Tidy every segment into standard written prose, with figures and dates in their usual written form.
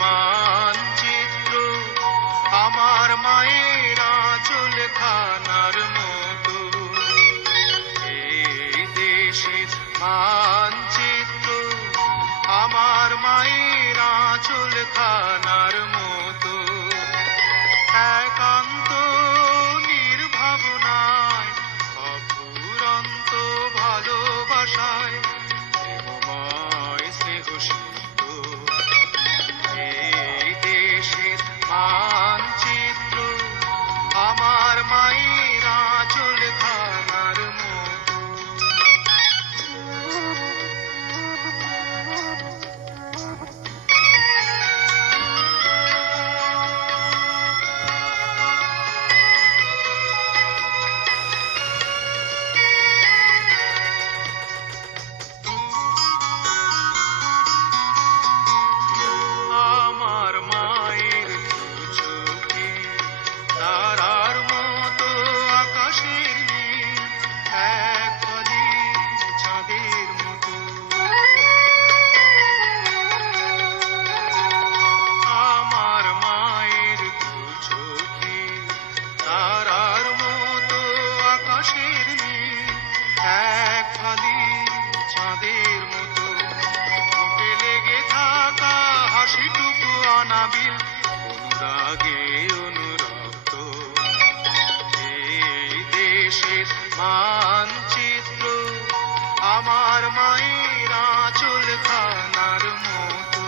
মানচিত্র আমার মায়ের আঁচল খানার মতো। এই দেশের মানচিত্র আমার মায়ের আঁচল খানার মতো। একান্ত নির্ভাবনায় অফুরন্ত ভালোবাসায় প্রেমময় স্নেহসিক্ত এই দেশের মানচিত্র আমার মায়ের আঁচল খানার মতো। আমার মায়ের দু চোখে তারার মতো আকাশের নীল, এক ফলি চাঁদের মতো। আমার মায়ের দু চোখে তারার মতো আকাশের নীল, এক ফালি চাঁদের মতো। ঠোঁটে লেগে থাকা হাসিটুকু অনাবিল, অনুরাগে অনুরক্ত এই দেশের মানচিত্র আমার মায়ের আঁচল খানার মতো।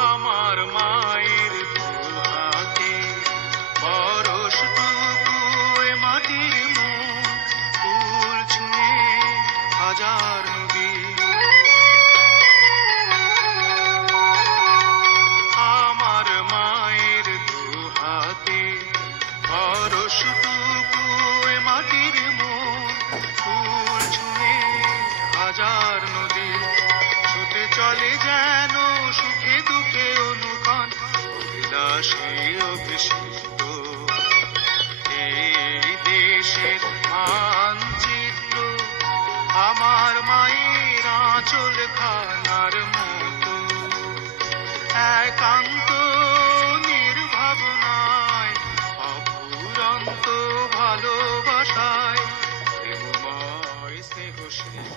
আমার মায়ের দু হাতে পরশটুকু এ মাটির মুখ, ফুল ছুঁয়ে হাজার নদী। আমার মায়ের দু হাতে পরশটুকু এ মাটির মুখ, ফুল ছুঁয়ে হাজার নদী। ছুটে চলে যেন সুখে দুঃখে অনুক্ষণ, অভিলাষী অভিষিক্ত এই দেশের মানচিত্র আমার মায়ের আঁচল খানার মতো। একান্ত নির্ভাবনায় অফুরন্ত ভালোবাসায় প্রেমময় স্নেহশীল